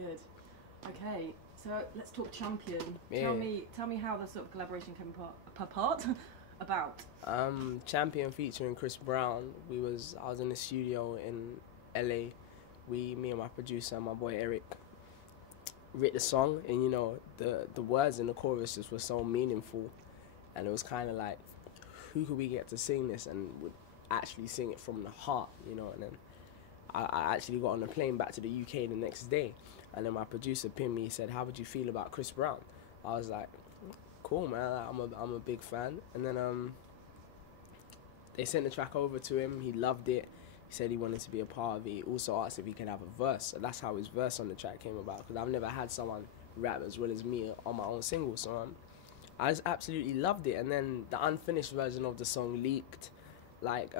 Good. Okay, so let's talk Champion. Yeah. Tell me how the sort of collaboration came apart about. Champion featuring Chris Brown. I was in the studio in LA. Me and my producer, my boy Eric, wrote the song, and you know the words in the chorus just were so meaningful, and it was kind of like, who could we get to sing this and would actually sing it from the heart, you know? And then I actually got on a plane back to the UK the next day, and then my producer pinned me. He said, "How would you feel about Chris Brown?" I was like, "Cool, man. I'm a big fan." And then they sent the track over to him. He loved it. He said he wanted to be a part of it. He also asked if he could have a verse. So that's how his verse on the track came about, because I've never had someone rap as well as me on my own single. So I just absolutely loved it. And then the unfinished version of the song leaked, like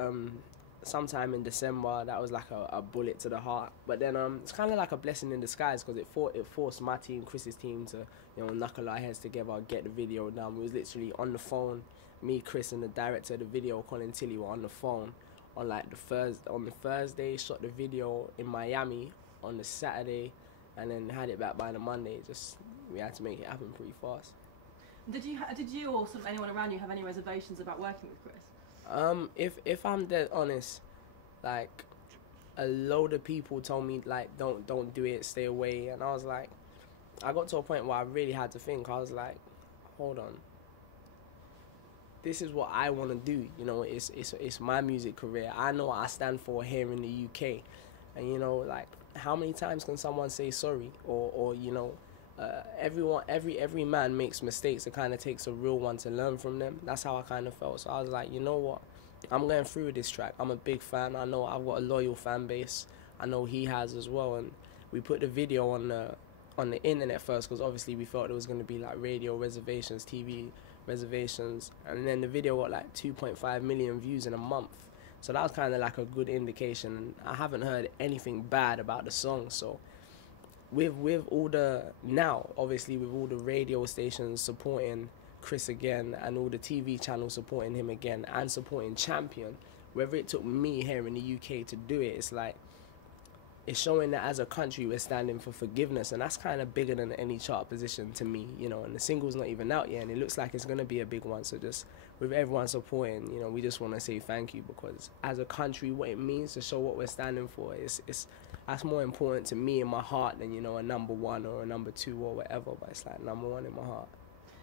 sometime in December. That was like a bullet to the heart. But then it's kind of like a blessing in disguise, because it forced my team, Chris's team, to knuckle our heads together, get the video done. We was literally on the phone. Me, Chris, and the director of the video, Colin Tilley, were on the phone on like on the Thursday. Shot the video in Miami on the Saturday, and then had it back by the Monday. We had to make it happen pretty fast. Did you or sort of anyone around you have any reservations about working with Chris? If I'm dead honest, like a load of people told me like don't do it, stay away, and I was like, I got to a point where I really had to think. I was like, hold on. This is what I want to do, you know. It's my music career. I know what I stand for here in the UK, and you know, like, how many times can someone say sorry? Or you know, every man makes mistakes. It kind of takes a real one to learn from them. That's how I kind of felt. So I was like, you know what, I'm going through with this track. I'm a big fan. I know I've got a loyal fan base. I know he has as well. And we put the video on the internet first, because obviously we felt it was going to be like radio reservations, TV reservations, and then the video got like 2.5 million views in a month. So that was kind of like a good indication. I haven't heard anything bad about the song. So with all the, now obviously with all the radio stations supporting Chris again, and all the TV channels supporting him again, and supporting Champion, whether it took me here in the UK to do it, it's like, it's showing that as a country we're standing for forgiveness, and that's kind of bigger than any chart position to me, you know. And the single's not even out yet, and it looks like it's going to be a big one. So just with everyone supporting, you know, we just want to say thank you, because as a country, what it means to show what we're standing for is that's more important to me in my heart than, you know, a number one or a number two or whatever. But it's like number one in my heart.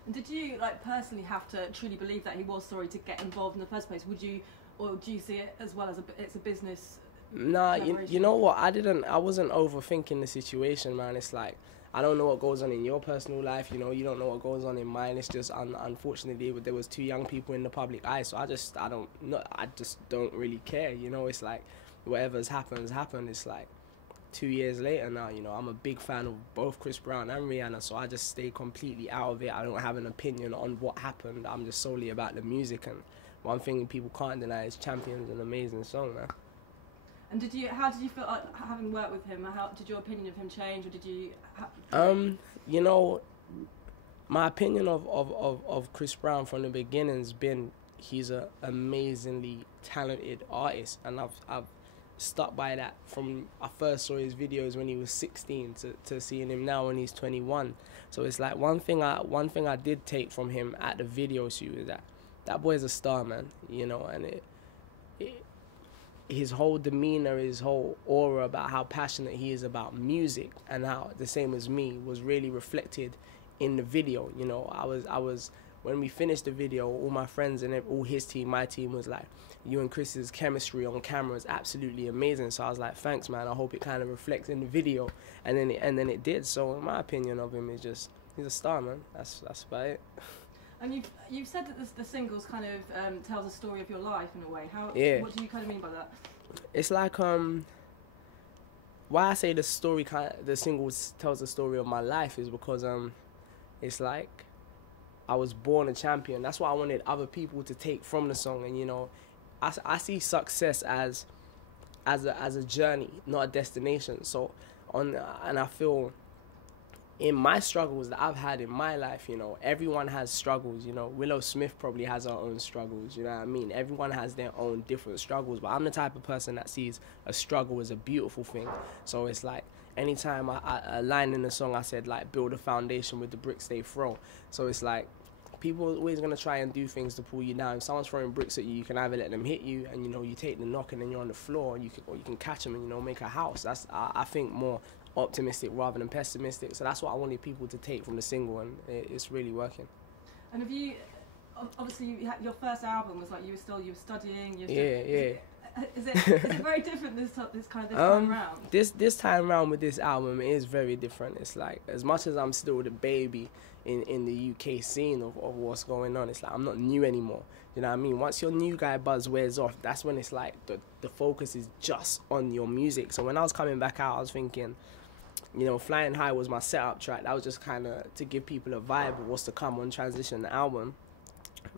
And did you like personally have to truly believe that he was sorry to get involved in the first place? Would you, or do you see it as well as it's a business? Nah, you know what? I wasn't overthinking the situation, man. It's like, I don't know what goes on in your personal life, you know. You don't know what goes on in mine. It's just, unfortunately, there was two young people in the public eye, so I just don't really care, you know. It's like, whatever's happened. It's like 2 years later now, you know. I'm a big fan of both Chris Brown and Rihanna, so I just stay completely out of it. I don't have an opinion on what happened. I'm just solely about the music, and one thing people can't deny is Champion's an amazing song, man. And how did you feel having worked with him? How did your opinion of him change, or did you? You know, my opinion of Chris Brown from the beginning's been, he's an amazingly talented artist, and I've stuck by that from I first saw his videos when he was 16 to seeing him now when he's 21. So it's like one thing I did take from him at the video shoot is that boy's a star, man. You know, and his whole demeanor, his whole aura about how passionate he is about music, and how the same as me, was really reflected in the video. You know, I was when we finished the video, all my friends and all his team, my team, was like, you and Chris's chemistry on camera is absolutely amazing. So I was like, thanks, man. I hope it kind of reflects in the video, and then it did. So in my opinion of him is just, he's a star, man. That's about it. And you've said that the singles kind of tells a story of your life in a way. Yeah. What do you kind of mean by that? It's like why I say the singles tells the story of my life is because it's like I was born a champion. That's what I wanted other people to take from the song. And you know, I see success as a journey, not a destination. So and I feel, in my struggles that I've had in my life, you know, everyone has struggles, you know. Willow Smith probably has her own struggles, you know what I mean? Everyone has their own different struggles, but I'm the type of person that sees a struggle as a beautiful thing. So it's like, anytime a line in the song, I said like build a foundation with the bricks they throw. So it's like people are always gonna try and do things to pull you down. If someone's throwing bricks at you, you can either let them hit you and you take the knock and then you're on the floor, or you can catch them and make a house. That's I think more optimistic rather than pessimistic. So that's what I wanted people to take from the single, and it's really working. And have you, obviously your first album was like you were studying. Is it very different this time around? This time around with this album, it is very different. It's like, as much as I'm still the baby in the UK scene of what's going on, it's like I'm not new anymore. You know what I mean? Once your new guy buzz wears off, that's when it's like the focus is just on your music. So when I was coming back out, I was thinking, Flying High was my setup track. That was just kind of to give people a vibe of what's to come on Transition, the album.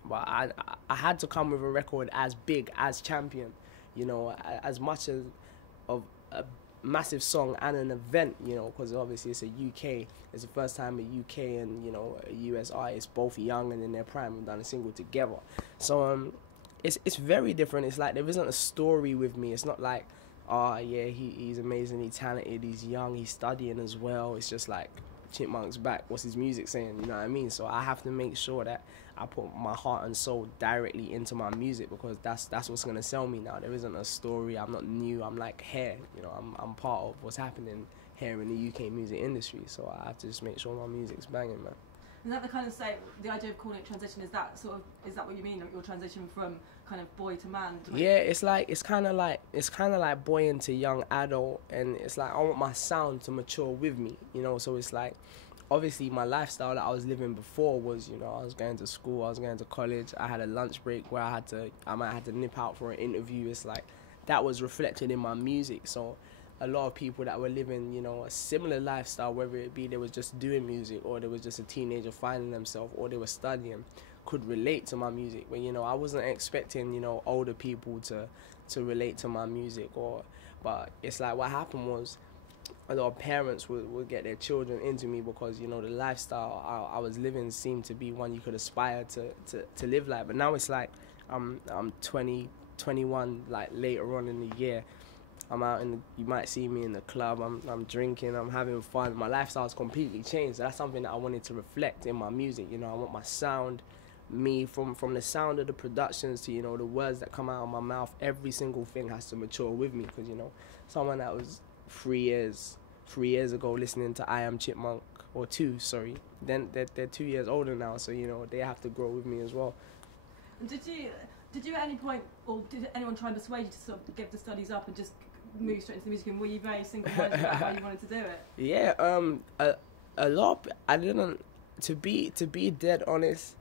But I had to come with a record as big as Champion. As much as of a massive song and an event, because obviously it's it's the first time a UK and, a US artist, both young and in their prime, have done a single together. So it's very different. It's like there isn't a story with me. It's not like, he's amazingly talented, he's young, he's studying as well. It's just like, Chipmunk's back, what's his music saying, you know what I mean? So I have to make sure that I put my heart and soul directly into my music, because that's what's gonna sell me now. There isn't a story. I'm not new. I'm like hair, I'm part of what's happening here in the UK music industry. So I have to just make sure my music's banging, man. Is that the idea of calling it transition? Is that what you mean? Like your transition from kind of boy to man? Yeah, it's kind of like boy into young adult, and it's like I want my sound to mature with me, So it's like, obviously my lifestyle that I was living before was, I was going to school, I was going to college. I had a lunch break where I might have to nip out for an interview. It's like that was reflected in my music. So a lot of people that were living, a similar lifestyle, whether it be they was just doing music, or they was just a teenager finding themselves, or they were studying, could relate to my music. But I wasn't expecting older people to relate to my music, but it's like what happened was a lot of parents would get their children into me because the lifestyle I was living seemed to be one you could aspire to live like. But now it's like I'm 20, 21, like later on in the year. I'm out you might see me in the club, I'm drinking, I'm having fun. My lifestyle's completely changed. So that's something that I wanted to reflect in my music. I want my sound, me, from the sound of the productions to, the words that come out of my mouth, every single thing has to mature with me. Because, someone that was 3 years ago listening to I Am Chipmunk, or 2, sorry, then they're 2 years older now, so, they have to grow with me as well. And did you at any point, or did anyone try and persuade you to sort of give the studies up and just move straight into the music, and were you very single-minded about why you wanted to do it? Yeah, a lot. I didn't. To be dead honest,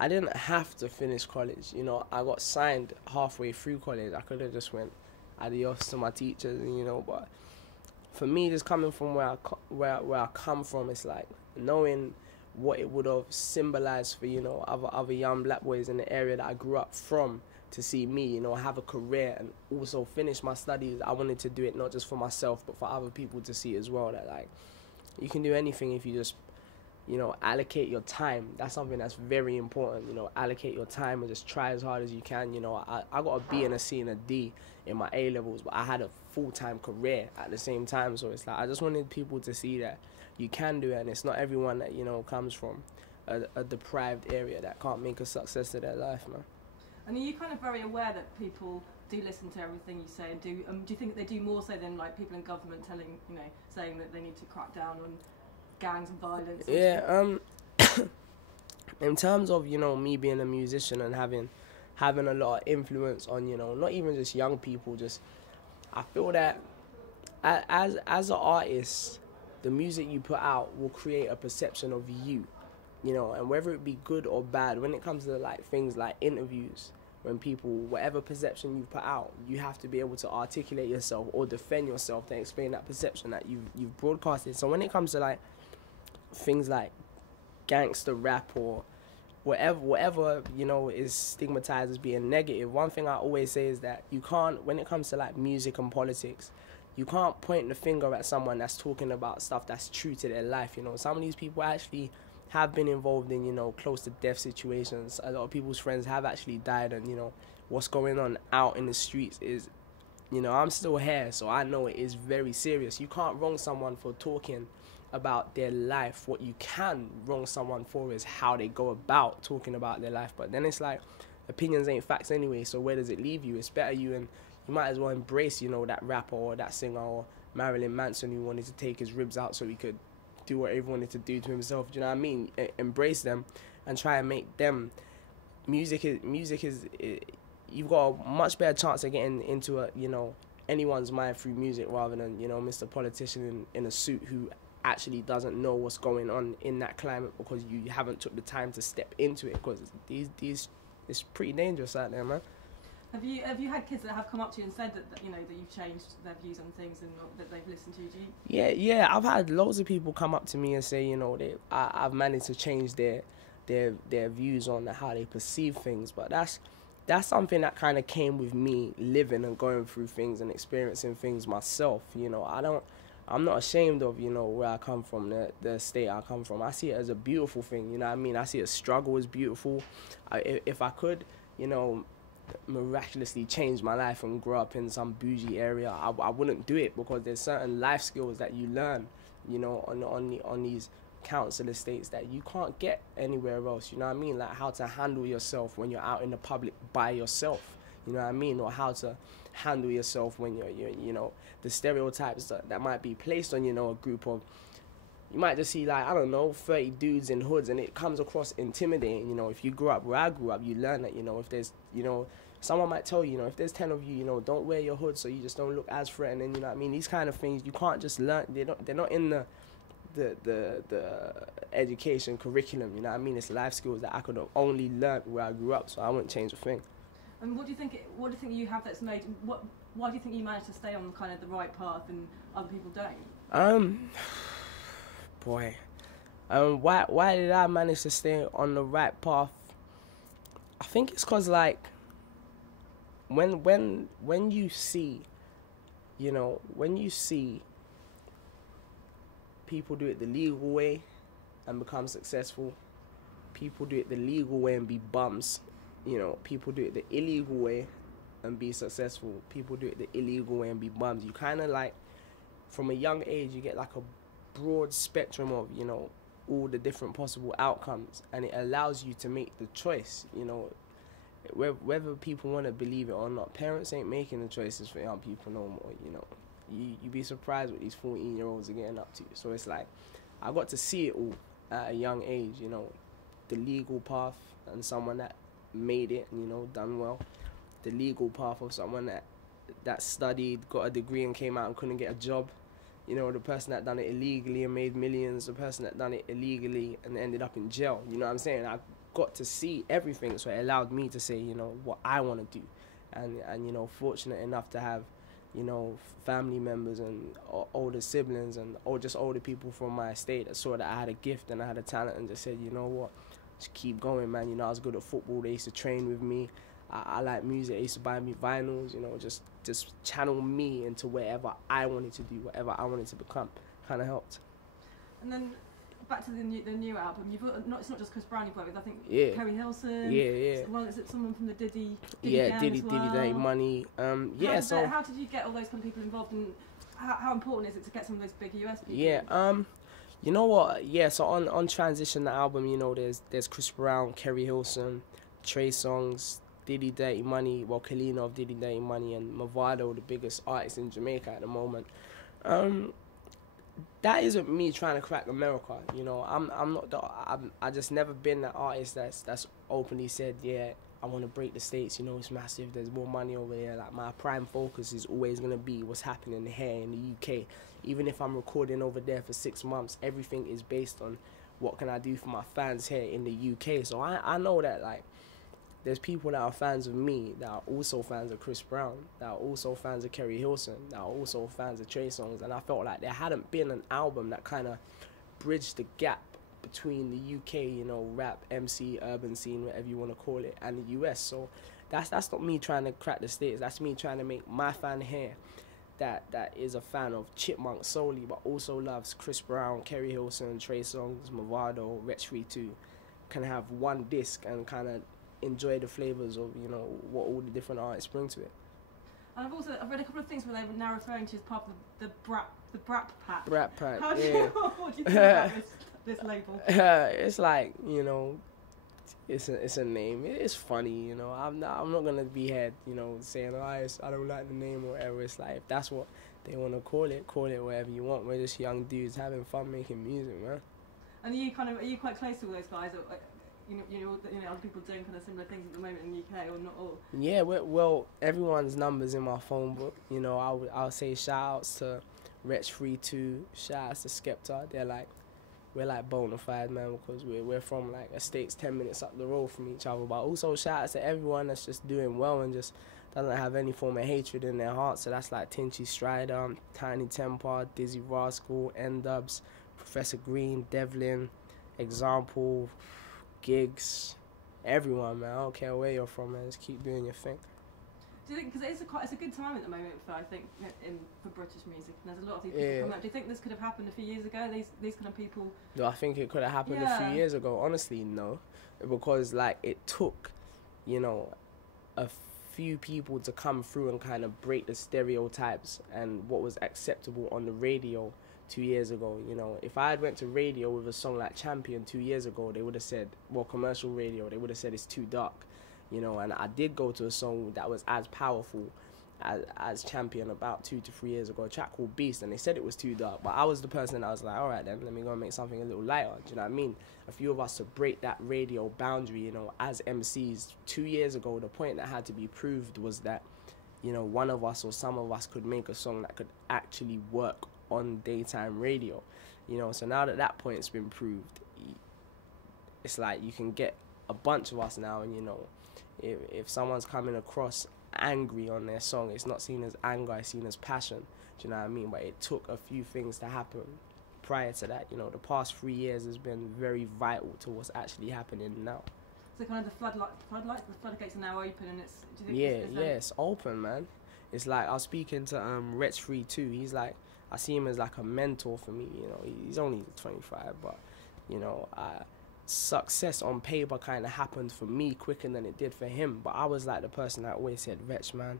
I didn't have to finish college. I got signed halfway through college. I could have just went adios to my teachers, But for me, just coming from where I come from, it's like knowing what it would have symbolized for other young black boys in the area that I grew up from, to see me, have a career and also finish my studies. I wanted to do it not just for myself, but for other people to see as well, that like you can do anything if you just, allocate your time. That's something that's very important, allocate your time and just try as hard as you can. I got a B and a C and a D in my A-levels, but I had a full-time career at the same time. So it's like, I just wanted people to see that you can do it, and it's not everyone that, comes from a deprived area that can't make a success of their life, man. And are you kind of very aware that people do listen to everything you say? And do you think that they do more so than like people in government saying that they need to crack down on gangs and violence? Yeah. In terms of me being a musician and having a lot of influence on not even just young people, just I feel that as an artist, the music you put out will create a perception of you. And whether it be good or bad, when it comes to like things like interviews, when people, whatever perception you put out, you have to be able to articulate yourself or defend yourself to explain that perception that you've broadcasted. So when it comes to like things like gangster rap or whatever is stigmatized as being negative, one thing I always say is that you can't, when it comes to like music and politics, you can't point the finger at someone that's talking about stuff that's true to their life. Some of these people actually have been involved in, close to death situations. A lot of people's friends have actually died, and, what's going on out in the streets is You know, I'm still here, so I know it is very serious. You can't wrong someone for talking about their life. What you can wrong someone for is how they go about talking about their life. But then it's like, opinions ain't facts anyway, so where does it leave you? It's better you might as well embrace, you know, that rapper or that singer or Marilyn Manson who wanted to take his ribs out so he could do whatever he wanted to do to himself. Do you know what I mean? Embrace them and try and make them. Music is you've got a much better chance of getting into a, you know, anyone's mind through music rather than, you know, Mr. Politician in a suit who actually doesn't know what's going on in that climate because you haven't took the time to step into it, because these it's pretty dangerous out there, man. Have you had kids that have come up to you and said that you know that you've changed their views on things and that they've listened to you? Yeah, I've had loads of people come up to me and say, you know, I've managed to change their views on how they perceive things, but that's something that kind of came with me living and going through things and experiencing things myself. You know, I'm not ashamed of, you know, where I come from, the state I come from. I see it as a beautiful thing, you know what I mean? I see a struggle as beautiful. If I could, you know, miraculously change my life and grow up in some bougie area, I wouldn't do it, because there's certain life skills that you learn, you know, on these council estates that you can't get anywhere else, you know what I mean? Like how to handle yourself when you're out in the public by yourself, you know what I mean? Or how to handle yourself when you're you know, the stereotypes that might be placed on, you know, a group of, you might just see like, I don't know, 30 dudes in hoods, and it comes across intimidating. You know, if you grew up where I grew up, you learn that, you know, if there's, you know, someone might tell you, you know, if there's 10 of you, you know, don't wear your hood so you just don't look as threatening, you know what I mean? These kind of things, you can't just learn, they're not in the education curriculum, you know what I mean? It's life skills that I could have only learned where I grew up, so I wouldn't change a thing. And what do you think you have that's made, why do you think you managed to stay on kind of the right path and other people don't? Why did I manage to stay on the right path? I think it's cause like when you see, you know, when you see people do it the legal way and become successful, people do it the legal way and be bums, you know, people do it the illegal way and be successful, people do it the illegal way and be bums. You kind of like, from a young age, you get like a broad spectrum of, you know, all the different possible outcomes, and it allows you to make the choice, you know, whether people want to believe it or not. Parents ain't making the choices for young people no more, you know. You be surprised what these 14-year-olds are getting up to. So it's like, I got to see it all at a young age, you know, the legal path and someone that made it, you know, done well, the legal path of someone that studied, got a degree and came out and couldn't get a job, you know, the person that done it illegally and made millions, the person that done it illegally and ended up in jail, you know what I'm saying? I got to see everything, so it allowed me to say, you know, what I want to do, and you know, fortunate enough to have, you know, family members and older siblings and just older people from my estate that saw that I had a gift and I had a talent and just said, you know what, just keep going, man. You know, I was good at football. They used to train with me. I like music. They used to buy me vinyls, you know, just channel me into wherever I wanted to do, whatever I wanted to become. Kind of helped. And then back to the new album, you've got, it's not just Chris Brown you've worked with, I think Kerry Hilson. Yeah. Well, is it someone from the Diddy Yeah, gang as well? Diddy Day Money. How did you get all those kind of people involved, and how important is it to get some of those big US people? Yeah, you know what? Yeah, so on Transition, the album, you know, there's Chris Brown, Kerry Hilson, Trey Songz, Diddy Dirty Money, well, Kalina of Diddy Dirty Money, and Mavado, the biggest artist in Jamaica at the moment. That isn't me trying to crack America, you know. I just never been that artist that's openly said, yeah, I want to break the States, you know, it's massive, there's more money over there. Like, my prime focus is always going to be what's happening here in the UK. Even if I'm recording over there for 6 months, everything is based on what can I do for my fans here in the UK. So I know that, like, there's people that are fans of me that are also fans of Chris Brown, that are also fans of Kerry Hilson, that are also fans of Trey Songz, and I felt like there hadn't been an album that kind of bridged the gap between the UK, you know, rap, MC, urban scene, whatever you want to call it, and the US. So that's not me trying to crack the States. That's me trying to make my fan here that is a fan of Chipmunk solely, but also loves Chris Brown, Kerry Hilson, Trey Songz, Mavado, Wretch Free 2, can have one disc and kind of enjoy the flavors of, you know, what all the different artists bring to it. And I've read a couple of things where they're now referring to as part of the Brat Pack. Brat Pack. How do Yeah. you, what do you think about this label? It's like, you know, it's a name. It's funny, you know. I'm not gonna be here, you know, saying I don't like the name or whatever. It's like, if that's what they want to call it whatever you want. We're just young dudes having fun making music, man. And are you quite close to all those guys? Or, you know, other people doing kind of similar things at the moment in the UK, or not all? Yeah, well, everyone's number's in my phone book. You know, I'll say shout outs to Wretch32, shout outs to Skepta. We're like bona fide, man, because we're from like estates 10 minutes up the road from each other. But also shout outs to everyone that's just doing well and just doesn't have any form of hatred in their heart. So that's like Tinchy Strider, Tiny Temper, Dizzy Rascal, N-Dubs, Professor Green, Devlin, Example, Gigs, everyone, man. I don't care where you're from, man. Just keep doing your thing. Do you think, because it's a good time at the moment for, I think, for British music, and there's a lot of these people coming up. Do you think this could have happened a few years ago? These kind of people. Do I think it could have happened a few years ago? Honestly, no, because like it took, you know, a few people to come through and kind of break the stereotypes and what was acceptable on the radio 2 years ago. You know, if I had went to radio with a song like Champion 2 years ago, they would have said, well, commercial radio, they would have said it's too dark. You know, and I did go to a song that was as powerful as Champion about 2 to 3 years ago, a track called Beast, and they said it was too dark. But I was the person that was like, all right then, let me go and make something a little lighter. Do you know what I mean? A few of us to break that radio boundary, you know, as MCs 2 years ago, the point that had to be proved was that, you know, one of us or some of us could make a song that could actually work on daytime radio. You know, so now that that point's been proved, it's like you can get a bunch of us now, and, you know, if someone's coming across angry on their song, it's not seen as anger, it's seen as passion. Do you know what I mean? But it took a few things to happen prior to that. You know, the past 3 years has been very vital to what's actually happening now. So kind of the floodgates are now open, and it's. Do you think it's open, man. It's like I was speaking to Wretch32. He's like, I see him as like a mentor for me. You know, he's only 25, but you know, success on paper kind of happened for me quicker than it did for him. But I was like the person that always said, Wretch, man,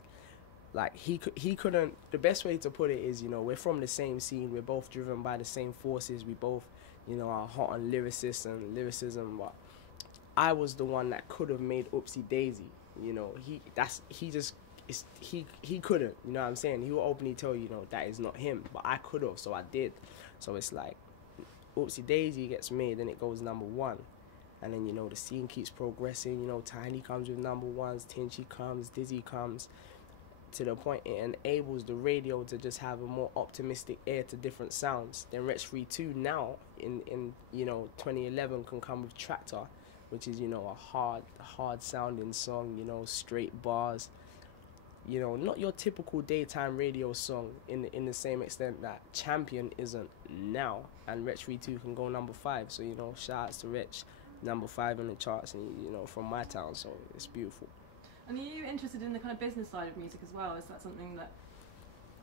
like he couldn't. The best way to put it is, you know, we're from the same scene, we're both driven by the same forces, we both, you know, are hot on lyricism, but I was the one that could have made Oopsie Daisy. You know, he couldn't, you know what I'm saying? He will openly tell you, know, that is not him, but I could have, so I did. So it's like Oopsie Daisy gets made, then it goes #1, and then, you know, the scene keeps progressing. You know, Tiny comes with #1s, Tinchy comes, Dizzy comes, to the point it enables the radio to just have a more optimistic ear to different sounds. Then Wretch32 now in you know 2011 can come with Tractor, which is, you know, a hard sounding song, you know, straight bars. You know, not your typical daytime radio song in the same extent that Champion isn't now, and Wretch32 can go #5. So, you know, shout outs to Wretch, #5 in the charts, and, you know, from my town, so it's beautiful. And are you interested in the kind of business side of music as well? Is that something that?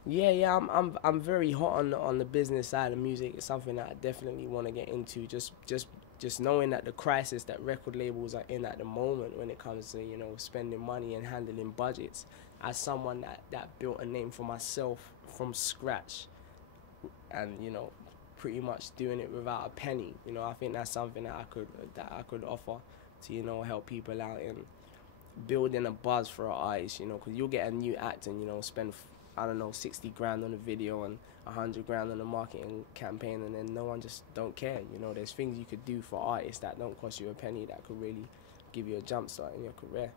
Yeah, I'm very hot on the business side of music. It's something that I definitely want to get into. Just knowing that the crisis that record labels are in at the moment when it comes to, you know, spending money and handling budgets. As someone that built a name for myself from scratch, and, you know, pretty much doing it without a penny, you know, I think that's something that I could offer to, you know, help people out in building a buzz for our artists, you know, because you'll get a new act and, you know, spend, I don't know, 60 grand on a video and 100 grand on a marketing campaign, and then no one just don't care. You know, there's things you could do for artists that don't cost you a penny that could really give you a jump start in your career.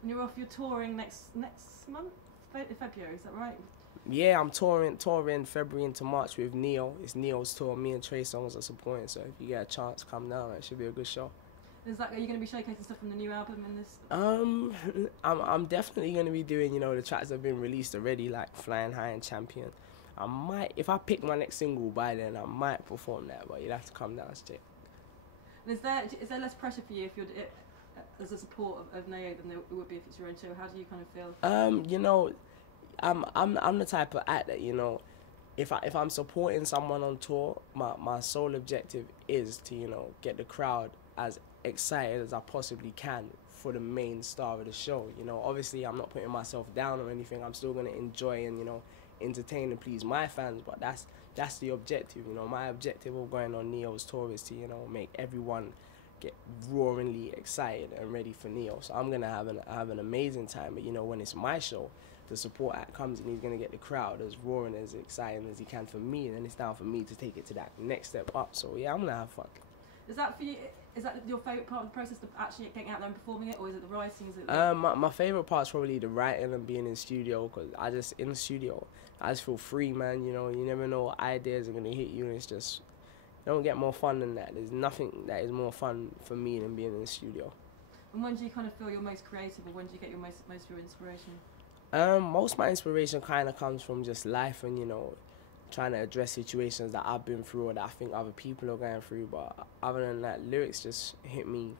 And you're touring next month, February, is that right? Yeah, I'm touring February into March with Neo. It's Neo's tour. Me and Trey Songz are supporting, so if you get a chance, come down. It should be a good show. Are you going to be showcasing stuff from the new album in this? I'm definitely going to be doing, you know, the tracks that have been released already, like Flying High and Champion. I might, if I pick my next single by then, I might perform that, but you'd have to come down straight. And is there less pressure for you if you're as a support of Neo than there would be if it's your own show? How do you kind of feel? You know, I'm the type of act that, you know, if I'm supporting someone on tour, my sole objective is to, you know, get the crowd as excited as I possibly can for the main star of the show. You know, obviously I'm not putting myself down or anything. I'm still gonna enjoy and, you know, entertain and please my fans, but that's the objective. You know, my objective of going on Neo's tour is to, you know, make everyone get roaringly excited and ready for Neo. So I'm gonna have an amazing time. But, you know, when it's my show, the support act comes and he's gonna get the crowd as roaring, as exciting as he can for me, and then it's down for me to take it to that next step up. So yeah, I'm gonna have fun. Is that for you? Is that your favourite part of the process, of actually getting out there and performing it, or is it the writing? Is it my favourite part's probably the writing and being in the studio, because in the studio, I just feel free, man. You know, you never know what ideas are gonna hit you, and it's just, you don't get more fun than that. There's nothing that is more fun for me than being in the studio. And when do you kind of feel you're most creative, or when do you get your most of your inspiration? Most of my inspiration kind of comes from just life and, you know, trying to address situations that I've been through or that I think other people are going through. But other than that, lyrics just hit me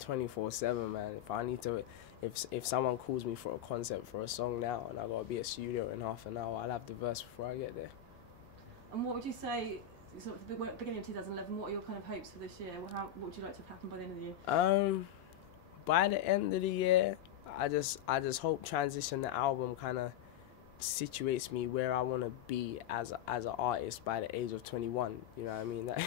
24/7, man. If I need to, if someone calls me for a concept for a song now and I gotta be at studio in half an hour, I'll have the verse before I get there. And what would you say, sort of the beginning of 2011, what are your kind of hopes for this year? What would you like to have happen by the end of the year? By the end of the year, I just hope Transition, the album, kind of situates me where I want to be as an artist by the age of 21. You know what I mean? That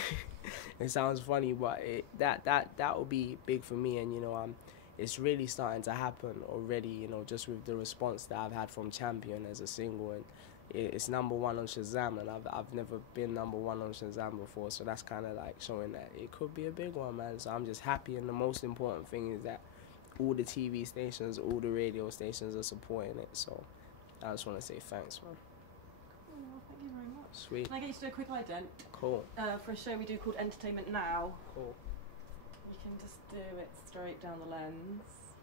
it sounds funny, but that will be big for me. And, you know, it's really starting to happen already. You know, just with the response that I've had from Champion as a single, and it's #1 on Shazam, and I've never been #1 on Shazam before, so that's kind of like showing that it could be a big one, man. So I'm just happy, and the most important thing is that all the TV stations, all the radio stations are supporting it. So I just want to say thanks, man. Oh, thank you very much. Sweet. Can I get you to do a quick ident? Cool. For a show we do called Entertainment Now. Cool. You can just do it straight down the lens.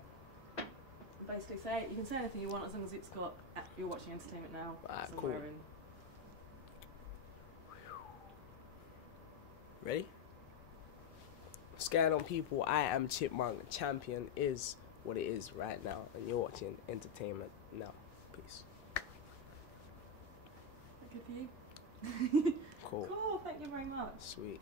Basically, you can say anything you want as long as it's got you're watching Entertainment Now. Alright, somewhere cool. in. Ready? What's going on, people? I am Chipmunk. Champion is what it is right now, and you're watching Entertainment Now. Peace. Good for you. Cool. Cool. Thank you very much. Sweet.